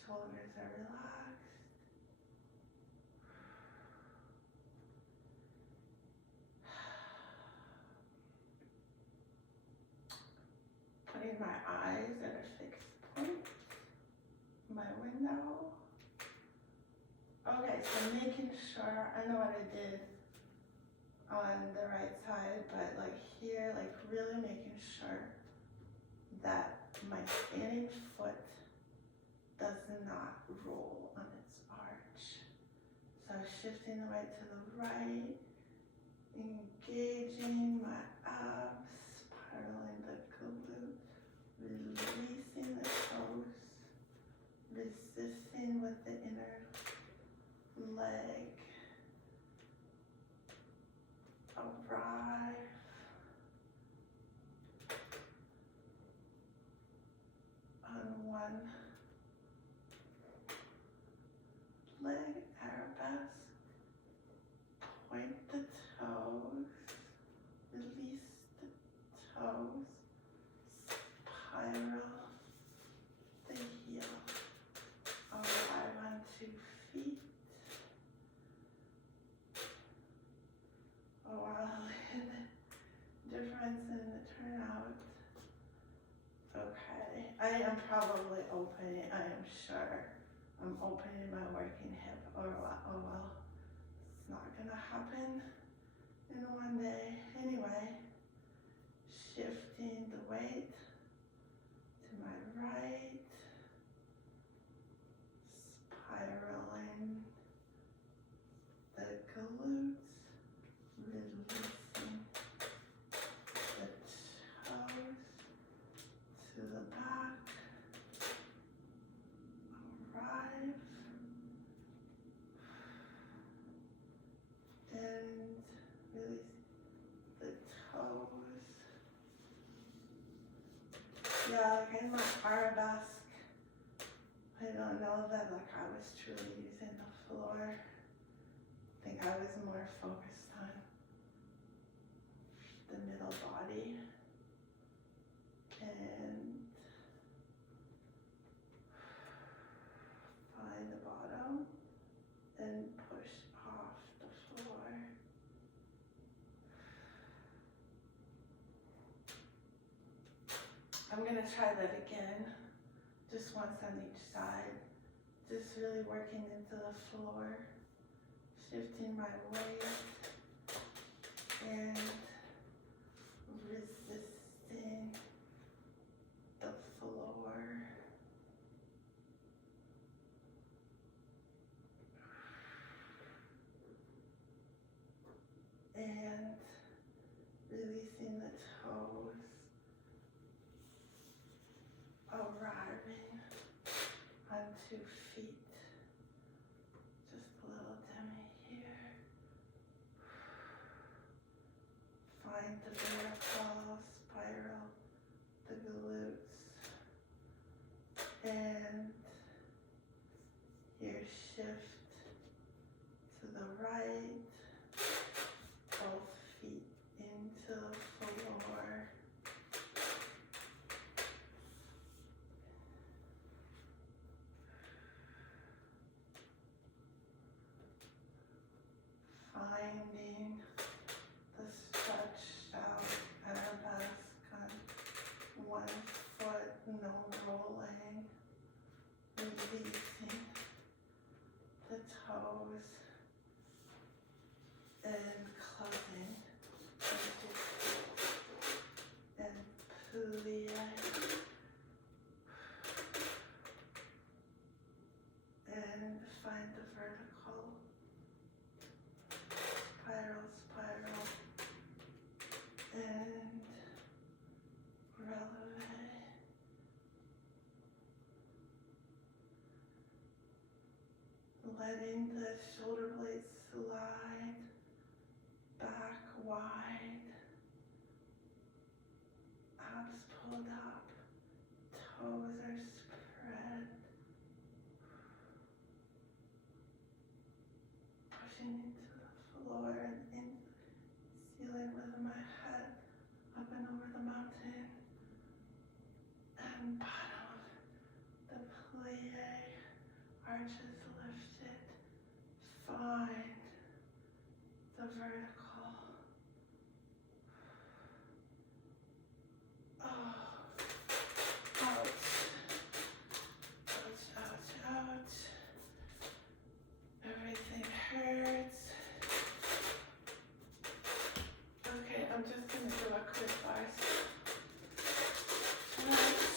Shoulders are relaxed. Putting my eyes at a fixed point. My window. Okay, so making sure, I know what I did on the right side, but like here, like really making sure that my standing foot does not roll on its arch. So shifting the weight to the right, engaging my abs, spiraling the glute, releasing the toes, resisting with the inner leg. Arrive. On one leg, arabesque. Point the toes. Release the toes. Spiral the heel. Arrive on 2 feet. Oh wow, the difference in the turnout. Okay, I am probably opening, I am sure I'm opening my working hip. Oh well, it's not gonna happen in one day. Anyway, shifting the weight to my right, spiraling the glutes. Releasing the toes to the back. Arrive. And release the toes. Yeah, like in my arabesque, I don't know that like I was truly using the floor. I think I was more focused on the middle body and find the bottom and push off the floor. I'm gonna try that again, just once on each side, just really working into the floor, shifting my weight and resisting the floor. And releasing the toes, arriving on 2 feet. Just a little demi here. Find the vertical spiral, the glutes, and here shift to the right, both feet into the floor. Finding the stretched out arabesque on 1 foot, no rolling, releasing the toes to find the vertical. Spiral, spiral, and releve. Letting the shoulder blades slide back wide. Abs pulled up. Toes are spread. Pushing into the floor and in ceiling with my head up and over the mountain. And bottom of the plie. Arches lifted. Find the vertical. Oh. Ouch. Ouch, ouch, ouch. Everything hurts. Okay, I'm just gonna do a quick bicep. Ouch.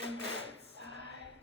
And the right side.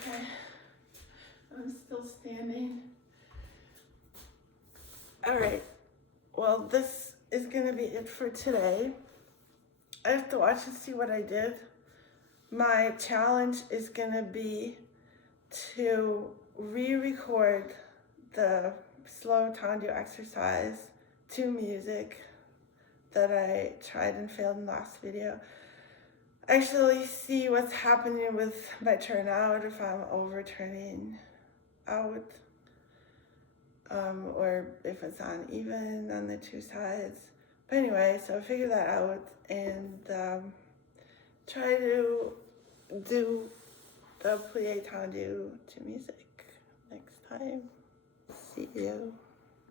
Okay, I'm still standing. All right, well, this is gonna be it for today. I have to watch and see what I did. My challenge is gonna be to re-record the slow tendu exercise to music that I tried and failed in the last video. Actually see what's happening with my turnout, if I'm overturning out, or if it's uneven on the two sides. But anyway, so figure that out and try to do the plie tendu to music next time. See you.